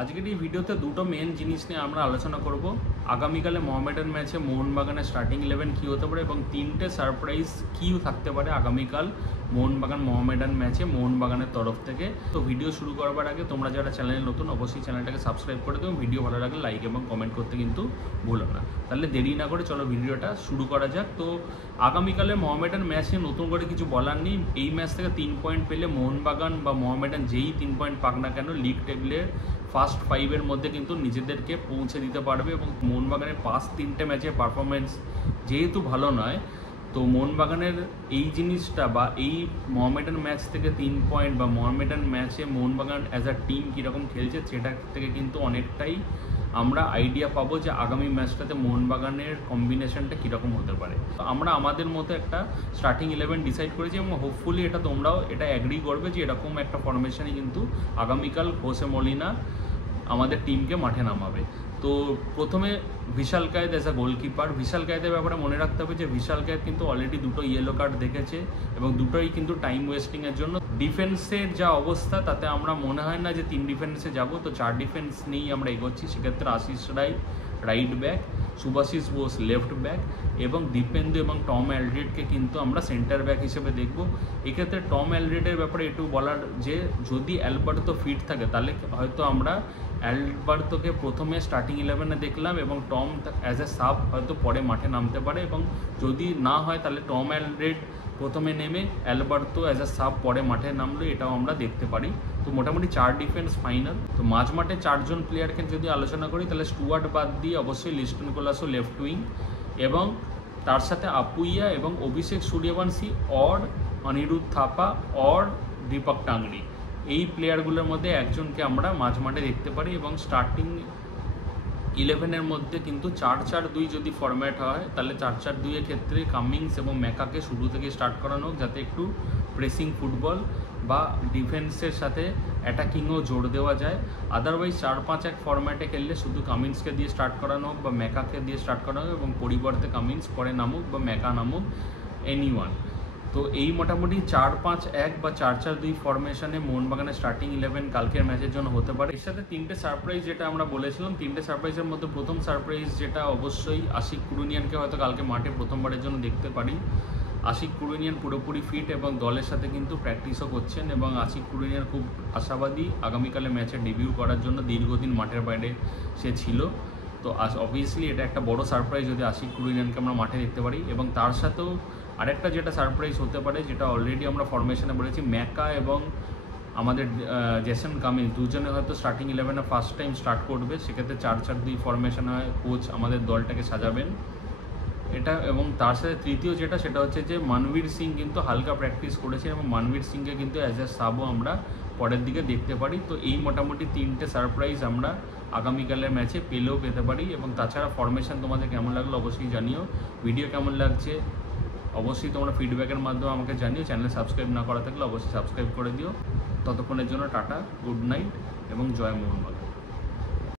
আজকের এই ভিডিওতে দুটো মেন জিনিস নিয়ে আমরা আলোচনা করব। আগামীকালে মোহামেডান ম্যাচে মোহনবাগানের স্টার্টিং 11 কী হতে পারে এবং তিনটে সারপ্রাইজ কী থাকতে পারে আগামীকাল মোহনবাগান মোহামেডান ম্যাচে মোহনবাগানের তরফ থেকে। তো ভিডিও শুরু করবার আগে তোমরা যারা চ্যানেলে নতুন অবশ্যই চ্যানেলটাকে সাবস্ক্রাইব করে দেবো। ভিডিও ভালো লাগলে লাইক এবং কমেন্ট করতে কিন্তু ভুলো না। তাহলে দেরি না করে চলো ভিডিওটা শুরু করা যাক। তো আগামীকালে মোহামেডান ম্যাচে নতুন করে কিছু বলার নেই। এই ম্যাচ থেকে 3 পয়েন্ট পেলে মোহনবাগান বা মোহামেডান যেই 3 পয়েন্ট পাক না কেন লিগ টেবিলে ফার্স্ট 5-এর মধ্যে কিন্তু নিজেদেরকে পৌঁছে দিতে পারবে। এবং মোহনবাগানের 3টে ম্যাচে পারফরমেন্স যেহেতু ভালো নয়, তো মোহনবাগানের এই জিনিসটা বা এই মোহামেডান ম্যাচ থেকে 3 পয়েন্ট বা মোহামেডান ম্যাচে মোহনবাগান অ্যাজ আ টিম কীরকম খেলছে সেটা থেকে কিন্তু অনেকটাই আমরা আইডিয়া পাবো যে আগামী ম্যাচটাতে মোহনবাগানের কম্বিনেশনটা কীরকম হতে পারে। তো আমরা আমাদের মতো একটা স্টার্টিং 11 ডিসাইড করেছি এবং হোপফুলি তোমরাও এটা অ্যাগ্রি করবে যে এরকম একটা ফরমেশনই কিন্তু আগামীকাল হোসে মলিনা আমাদের টিমকে মাঠে নামাবে। তো প্রথমে বিশাল কায়েদ অ্যাজ আ গোলকিপার। বিশাল কায়েদের ব্যাপারে মনে রাখতে হবে যে বিশাল কায়েদ কিন্তু অলরেডি 2টো ইয়েলো কার্ড দেখেছে এবং দুটোই কিন্তু টাইম ওয়েস্টিংয়ের জন্য। ডিফেন্সের যা অবস্থা তাতে আমরা মনে হয় না যে 3 ডিফেন্সে যাব, তো 4 ডিফেন্স নিয়েই আমরা এগোচ্ছি। সেক্ষেত্রে Ashis Roy right back, Subhashis Bose left back এবং দীপেন্দু এবং টম অ্যালড্রিডকে কিন্তু আমরা সেন্টার ব্যাক হিসেবে দেখব। এক্ষেত্রে টম অ্যালড্রিডের ব্যাপারে একটু বলার যে যদি অ্যালবার্তো ফিট থাকে তাহলে হয়তো আমরা অ্যালবার্তোকে প্রথমে স্টার্টিং 11-এ দেখলাম এবং টম অ্যাজ এ সাব হয়তো পরে মাঠে নামতে পারে। এবং যদি না হয় তাহলে টম অ্যালড্রিড প্রথমে নেমে অ্যালবার্তো অ্যাজ এ সাব পরে মাঠে নামলো, এটাও আমরা দেখতে পারি। তো মোটামুটি 4 ডিফেন্স ফাইনাল। তো মাঝ মাঠে 4 জন প্লেয়ারকে যদি আলোচনা করি তাহলে স্টুয়ার্ট বাদ দিয়ে অবশ্যই লিস্টন কোলাসো লেফট উইং এবং তার সাথে আপুইয়া এবং অভিষেক সূর্যবংশী অর অনিরুদ্ধ থাপা অর দীপক টাংরি, এই প্লেয়ারগুলোর মধ্যে একজনকে আমরা মাঝ মাঠে দেখতে পারি। এবং স্টার্টিং 11-এর মধ্যে কিন্তু 4-4-2 যদি ফরম্যাট হয় তাহলে 4-4-2-এর ক্ষেত্রে কামিংস এবং ম্যাকাকে শুরু থেকে স্টার্ট করানো হোক, যাতে একটু প্রেসিং ফুটবল বা ডিফেন্সের সাথে অ্যাটাকিংও জোর দেওয়া যায়। আদারওয়াইজ 4-5-1 ফরম্যাটে খেললে শুধু কামিন্সকে দিয়ে স্টার্ট করানো হোক বা ম্যাকাকে দিয়ে স্টার্ট করানো হোক এবং পরিবর্তে কামিন্স পরে নামুক বা ম্যাকা নামুক, এনিওয়ান। তো এই মোটামুটি 4-5-1 বা 4-4-2 ফরমেশনে মোহনবাগানের স্টার্টিং 11 কালকের ম্যাচের জন্য হতে পারে। এর সাথে 3টে সারপ্রাইজ যেটা আমরা বলেছিলাম, 3টে সারপ্রাইজের মধ্যে প্রথম সারপ্রাইজ যেটা অবশ্যই আশিক কুরুনিয়ানকে হয়তো কালকে মাঠে প্রথমবারের জন্য দেখতে পারি। আশিক কুরুনিয়ান পুরোপুরি ফিট এবং দলের সাথে কিন্তু প্র্যাকটিসও করছেন এবং আশিক কুরুনিয়ান খুব আশাবাদী আগামীকালে ম্যাচে ডেবিউ করার জন্য। দীর্ঘদিন মাঠের বাইরে সে ছিল, তো অবভিয়াসলি এটা একটা বড় সারপ্রাইজ যদি আশিক কুরুনিয়ানকে আমরা মাঠে দেখতে পারি। এবং তার সাথেও আরেকটা যেটা সারপ্রাইজ হতে পারে, যেটা অলরেডি আমরা ফরমেশনে বলেছি, ম্যাকা এবং আমাদের জেসন কামিন্স দুজনে হয়তো স্টার্টিং 11-এ ফার্স্ট টাইম স্টার্ট করবে। সেক্ষেত্রে 4-4-2 ফরমেশনে হয় কোচ আমাদের দলটাকে সাজাবেন এটা। এবং তার সাথে তৃতীয় যেটা সেটা হচ্ছে যে মনবীর সিং কিন্তু হালকা প্র্যাকটিস করেছে এবং মনবীর সিংকে কিন্তু অ্যাজ এ সাবও আমরা পরের দিকে দেখতে পারি। তো এই মোটামুটি 3টে সারপ্রাইজ আমরা আগামীকালের ম্যাচে পেলেও পেতে পারি। এবং তাছাড়া ফরমেশন তোমাদের কেমন লাগলো অবশ্যই জানিও। ভিডিও কেমন লাগছে অবশ্যই তোমরা ফিডব্যাকের মাধ্যমে আমাকে জানিও। চ্যানেল সাবস্ক্রাইব না করা থাকলে অবশ্যই সাবস্ক্রাইব করে দিও। ততক্ষণের জন্য টাটা, গুড নাইট এবং জয় মোহনবাগান।